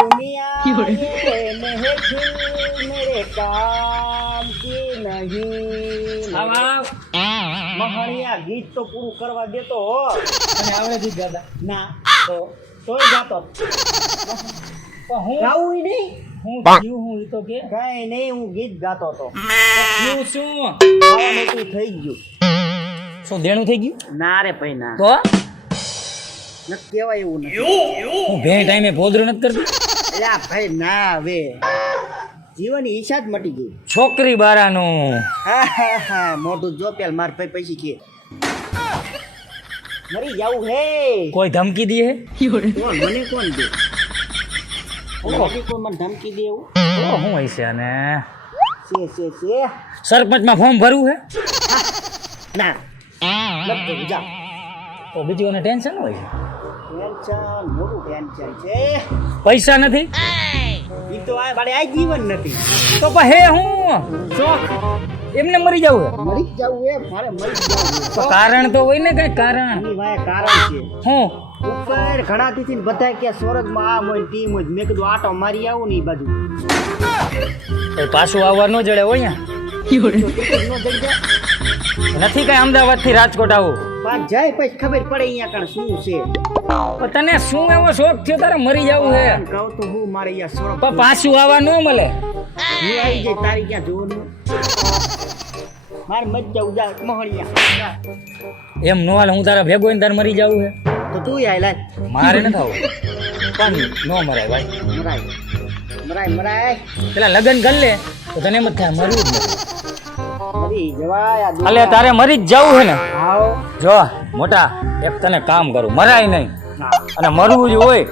दुनिया ये महफिल मेरे काम की नहीं મહાણિયા ગીત તો પૂરું કરવા દેતો હો અને આવડે ગીત ગાતા ના તોય ગાતો પણ હું ગાવું નહીં હું જીવ હું ઈ તો કે કઈ નહીં હું ગીત ગાતો હતો હું શું ખાવાનું તું થઈ ગયું શું દેણું થઈ ગયું ના રે ભાઈ ના તો ન કહેવાય એવું નથી હું ભે ટાઈમે ભોદરું નથી કરતી અલ્યા ભાઈ ના હવે જીવનની ઈચ્છા જ મટી ગઈ છોકરી બારાનું હા મોઢું જો પેલ માર ભાઈ પૈસી કે મરી જાવું હે કોઈ ધમકી દે કોણ મને કોણ દે કોઈ મને ધમકી દે એવું તો હું હોય છે અને છે સરપંચમાં ફોર્મ ભરવું હે ના લખજો જા તો બીજું એને ટેન્શન હોય ટેન્શન મોટું ટેન્શન છે પૈસા નથી ઈ તો આ બાડે આ જીવન નથી તો પણ હે હું શોખ એમને મરી જવું હે મરી જ જાવું હે મારે મરી જ જાવું તો કારણ તો હોય ને કઈ કારણ એની વાય કારણ છે હું ઉપર ઘણા થી બધા કે સ્વર્ગમાં આમ હોય ટીમ હોય મેં કીધું આટો મારી આવું ને ઈ બાજુ તો પાછું આવવા ન જડે હોય ટિકિટ નો થઈ જાય નથી કઈ અમદાવાદ થી રાજકોટ આવું પણ જાય પછી ખબર પડે અહીંયા કણ શું છે પણ તને શું એવો શોખ થયો તારે મરી જવું હે કહું તો હું મારે અહીંયા સ્વર્ગ પણ પાછું આવવા ન મળે હું આવી જાય તારી ક્યાં જોવાનું મારે મત જાવું જા મહણિયા એમ નો હાલે હું તારા ભેગો ને તારે મરી જવું હે તો તું આય લાય મારે ન થવું પણ નો મરાય ભાઈ મરાય પેલા લગ્ન કરી લે તો તને એમ જ થાય મરવું જ નથી મરી જવાય આ અલે તારે મરી જ જવું હે ને આવો જો મોટા એક તને કામ કરું મરાય નહીં અને મરવું જ હોય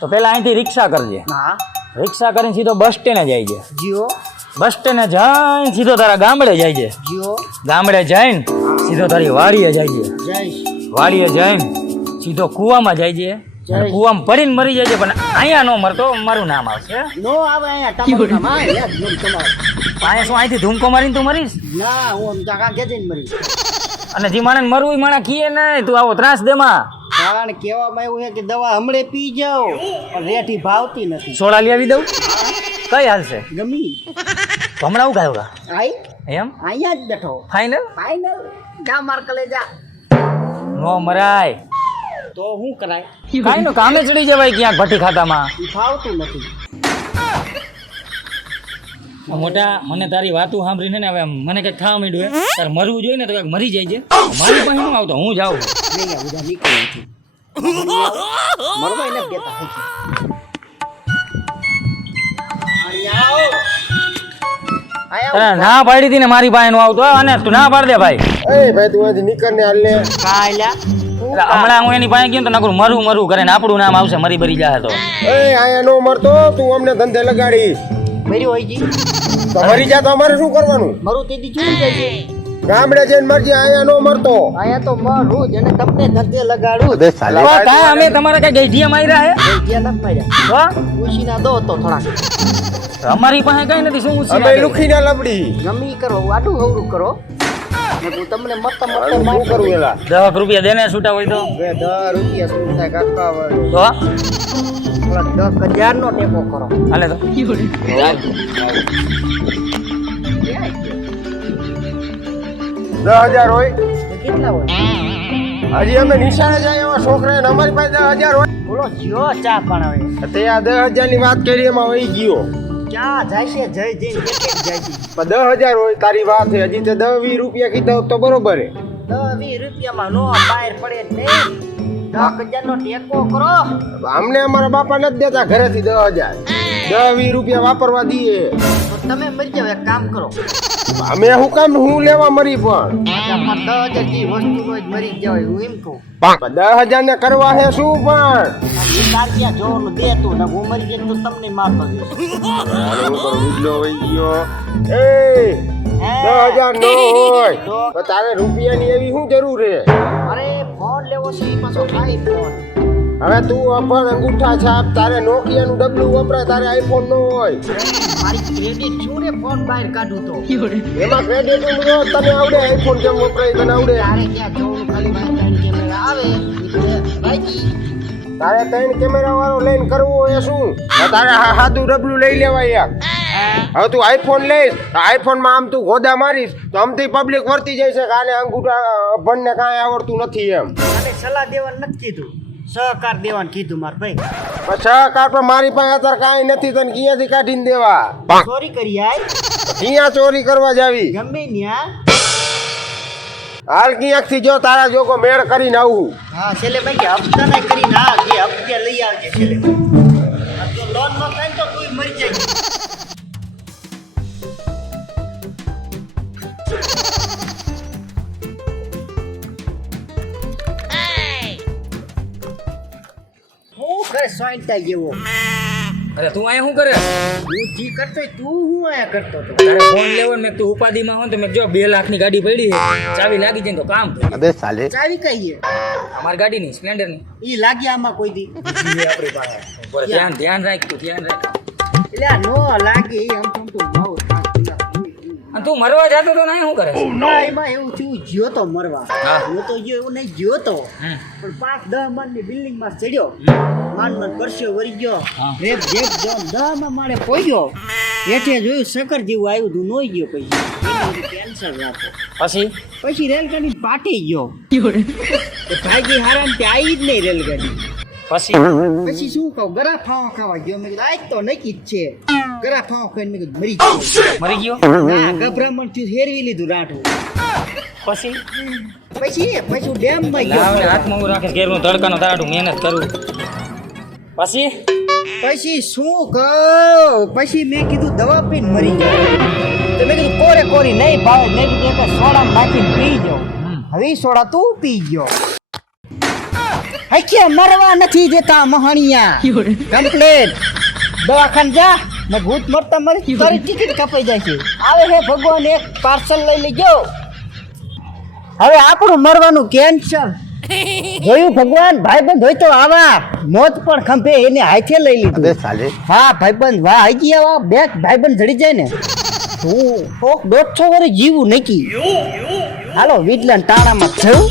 તો પેલા અહીંથી રિક્ષા કરજે હા રિક્ષા કરીને સીધો બસ સ્ટેન્ડે જાય છે જીઓ બસ સ્ટેન્ડે જઈને સીધો તારા ગામડે જાય છે જીઓ ગામડે જઈને સીધો તારી વાડીએ જાય છે જય વાડીએ જઈને સીધો કૂવામાં જાય છે અને કૂવામાં પડીને મરી જાય છે પણ અહીંયા નો મરતો મારું નામ આવશે નો આવે અહીંયા તમારું નામ આ યાદ નહીં તમારું અહીંયા શું અહીંથી ધૂમકો મારીને તું મરીશ ના હું આમ ચાકા જઈને મરી અને જે માણસ મરવું એ માણસ કીએ નહીં તું આવો ત્રાસ દેમાં કારણ કહેવામાં એવું છે કે દવા હમણે પી જાઓ પણ રેઠી ભાવતી નથી સોડા લઈ આવી દઉં કઈ હાલશે ગમી તો હમણાં આવું ગાયો આઈ એમ અહીંયા જ બેઠો ફાઇનલ ફાઇનલ જા માર કલેજા નો મરાય તો શું કરાય કાંઈ નો કામે ચડી જવાય ક્યાંક ભઠ્ઠી ખાતામાં ઈ ફાવતું નથી મોટા મને તારી વાતું સાંભળીને ને હવે મને કઈક ખાવા માંડ્યું હે તારે મરવું જોઈએ ને તો કઈક મરી જાય છે મારી પાસે શું આવતો હું જાઉં નહીં આ બધા નીકળ્યું છે મરવા એને દેતા હોય તને ના પાડી હતી ને મારી પાસે નો આવતો અને તું ના પાડ દે ભાઈ એ ભાઈ તું અહીંથી નીકળ ને હાલ ને કાલ્યા એટલે હમણાં હું એની પાસે ગયો ને તો નકરું મરું કરે ને આપણું નામ આવશે મરી બરી જાય તો એ આયા નો મરતો તું અમને ધંધે લગાડી મરી હોય જી તો મરી જા તો અમારે શું કરવાનું મરું તેથી જોઈ જાય છે ગામડે જઈને મરજી આયા નો મરતો અહીંયા તો મરું જ અને તમને ધંધે લગાડું કાંઈ અમે તમારા કઈ ગઈઢિયા માર્યા હે જ્યાં નથી માર્યા તો ઉછીના દો તો થોડાક અમારી પાસે કઈ નથી શું અમે ઉછીના લુખી ના લબડી ગમી કરો આડું હવરું કરો ને હું તમને મત શું કરું એલા 10 રૂપિયા દેને છૂટા હોય તો બે 10 રૂપિયા શું થાય કાકા તો થોડા 10,000 નો ટેકો કરો હાલે તો 10,000 હોય કેટલા હોય હજી અમે નિશાળે જાય એવા છોકરા ને અમારી પાસે 10,000 હોય બોલો જ્યો ચા પણ હવે તે આ 10,000 ની વાત કરી એમાં વહી ગયો ક્યાં જાય છે જય જય જાય છે પણ 10,000 હોય તારી વાત છે હજી તે 10-20 રૂપિયા કીધા હોત તો બરોબર હે 10-20 રૂપિયામાં નો બહાર પડે જ નહીં 10,000 નો ટેકો કરો અમને અમારા બાપા નથી દેતા ઘરેથી 10,000 10-20 રૂપિયા વાપરવા દઈએ તો તમે મરી જાવ એક કામ કરો અમે શું કામ હું લેવા મરી પણ 10,000 ની વસ્તુ રોજ મરી જવાય હું એમ કહું 10,000 ને કરવા હે શું પણ વિચાર ક્યાં જોવાનું દે તું ને હું મરી જાય તો તમને મારતો જઈશ ઉજલો વહી ગયો એ 10,000 નો હોય તો તારે રૂપિયાની એવી શું જરૂર હે અરે ફોન લેવો છે ઈ પાછો આઈફોન હવે તું અભણ અંગૂઠા છાપ તારે નોકિયાનું ડબલું વપરાય તારે આઈફોન નો હોય મારી ક્રેડિટ શું રે ફોન બહાર કાઢું તો એમાં ક્રેડિટ તને આવડે આઈફોન કેમ વપરાય તને આવડે તારે ક્યાં જોવાનું ખાલી બહાર કાઢી કેમેરા આવે એટલે રાજી તારે ત્રણ કેમેરા વાળો લઈને કરવું હોય શું? તો તારે સાદું ડબલું લઈ લેવાય એક. હવે તું આઈફોન લઈશ તો આઈફોનમાં આમ તું ગોદા મારીશ તો આમથી પબ્લિક વર્તી જાય છે કે આને અંગૂઠા ભણને કાંઈ આવડતું નથી એમ. અને સલાહ દેવાનું નથી કીધું, સહકાર દેવાનું કીધું માર ભાઈ. પણ સહકાર પણ મારી પાસે અત્યારે કાંઈ નથી, તને ક્યાંથી કાઢીને દેવા? ચોરી કરી આય ક્યાં ચોરી કરવા જાવી? ગમે ન્યા. હાલ ક્યાંકથી જો તારા જોકો મેળ કરીને આવું. હા છેલ્લે ભાઈ કે હપ્તા નહીં કરીને હા જે હપ્તે લઈ આવજે છેલ્લે. આ જો લોન ન થાય ને તો તું મરી જાય. હું કરે સોઈન્ટા જેવો. અરે તું અહીંયા શું કરે? હું જી કરતો હોય, તું હું આયા કરતો હતો. તારે ફોન લેવો ને મેં તું ઉપાધિમાં હોય ને તો મેં જો 2 લાખની ગાડી પડી છે, ચાવી લાગી જાય ને તો કામ થયું. અબે સાલે ચાવી કહીએ અમારી ગાડીની સ્પ્લેન્ડરની ઈ લાગી આમાં કોઈ દી. આપણી પાસે ઉપર ધ્યાન રાખ, તું ધ્યાન રાખ. એટલે આ નો લાગી આમ તો માવ અને તું મરવા જતો તો નહીં શું કરે? ના એમાં એવું થયું જ્યો તો મરવા. હા. હું તો જો એવું નહીં જ્યો તો હમ. પણ 5-10 માળની બિલ્ડિંગ માં ચડ્યો, માન પરસ્યો વળી ગયો, હા. રેપ જેપ જો 10 માળે પોગ્યો, હેઠે જોયું સકર જેવું આવ્યું તું, નોઈ ગયો પછી કેન્સર રાખો. પછી રેલગાડી પાટી ગયો. તો ભાગી હારા ને ત્યાં આવી જ નહીં રેલગાડી. પછી શું કહું, ગરા ફાવા ખાવા ગયો. મેં કીધું આજ તો નક્કી જ છે, ગરા ફાવા ખાઈને મેં કીધું મરી ગયો. મરી ગયો? ના ગભરામણ થયું, હેરવી લીધું રાઠું. પછી ડેમ માં લાવ ને ગયો. હાથમાં હું રાખે ઘેરનું તડકાનો તારાટું મહેનત કરું. પછી શું કહું, પછી મેં કીધું દવા પીને મરી ગયો. તો મેં કીધું કોરે કોરી નહીં ભાવે, મેં કીધું એક સોડા નાખીને પી જાઓ. હવે ઈ સોડા તું પી ગયો. હકે મરવા નથી દેતા મહાણિયા. કમ્પ્લેટ દવાખાને જા ને ભૂત મરતા મરી તારી ટિકિટ કપાઈ જાય છે. આવે હે ભગવાન એક પાર્સલ લઈ લેજો. હવે આપણું મરવાનું કેન્સર. જોયું ભગવાન, ભાઈબંધ હોય તો આવા મોત પણ ખંભે એને હાથે લઈ લીધું. સાલે હા ભાઈબંધ, વાહ હજી આવા બે ભાઈબંધ જડી જાય ને હું 150 વર્ષ જીવું નક્કી. હાલો વિટલાન ટાણામાં થયું.